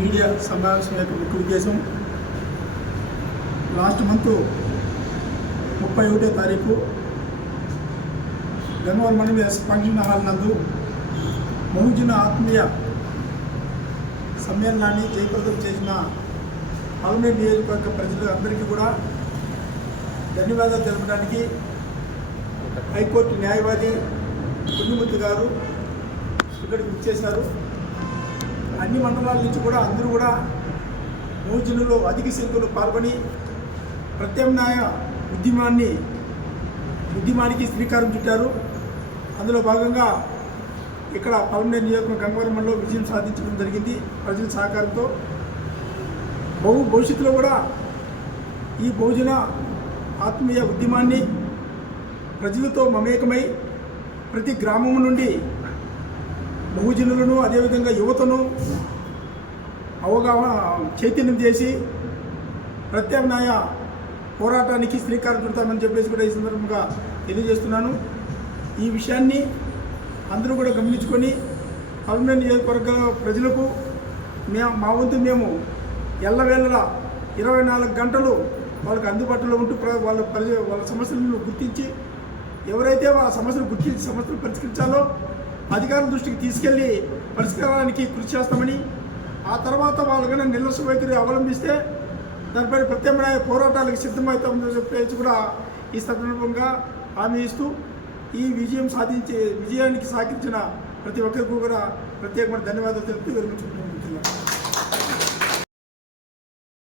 Media సమావేశం యొక్క ముఖ్య ఉద్దేశం లాస్ట్ మంత్ 31వ తారీఖు గన్నవరం మండలం ఫంక్షన్ హాల్ నందు బహుజన ఆత్మీయ సమ్మేళనాన్ని జయప్రదం చేసిన పార్లమెంట్ నియోజకవర్గ ప్రజలందరికీ కూడా ధన్యవాదాలు తెలపడానికి హైకోర్టు న్యాయవాది పుణ్యమూర్తి గారు ఇక్కడికి ఇచ్చేశారు. అన్ని మండలాల నుంచి కూడా అందరూ కూడా బహుజనులు అధిక సంఖ్యలో పాల్గొని ప్రత్యామ్నాయ ఉద్యమానికి శ్రీకారం చుట్టారు. అందులో భాగంగా ఇక్కడ పార్లమెంట్ నియోజకవర్గం గంగవరం మండలంలో విజయం సాధించడం జరిగింది ప్రజల సహకారంతో. భవిష్యత్తులో కూడా ఈ బహుజన ఆత్మీయ ఉద్యమాన్ని ప్రజలతో మమేకమై ప్రతి గ్రామం నుండి బహుజనులను అదేవిధంగా యువతను చైతన్యం చేసి ప్రత్యామ్నాయ పోరాటానికి శ్రీకారం చుడతామని చెప్పేసి కూడా ఈ సందర్భంగా తెలియజేస్తున్నాను. ఈ విషయాన్ని అందరూ కూడా గమనించుకొని పార్లమెంట్ నియోజకవర్గ ప్రజలకు మా వంతు మేము ఎల్లవేళలా 24 గంటలు వాళ్ళకి అందుబాటులో ఉంటూ వాళ్ళ సమస్యలను గుర్తించి ఎవరైతే ఆ సమస్యలు గుర్తించి సమస్యలు పరిష్కరించాలో అధికారుల దృష్టికి తీసుకెళ్లి పరిష్కారానికి కృషి చేస్తామని, ఆ తర్వాత వాళ్ళకైనా నిర్లక్ష్య వైఖరి అవలంబిస్తే దానిపై ప్రత్యామ్నాయ పోరాటాలకు సిద్ధమవుతామని చెప్పేసి కూడా ఈ సందర్భంగా హామీ ఇస్తూ ఈ విజయానికి సహకరించిన ప్రతి ఒక్కరికి కూడా ప్రత్యేకమైన ధన్యవాదాలు తెలుపుతూ విరమించుకుంటున్నాను.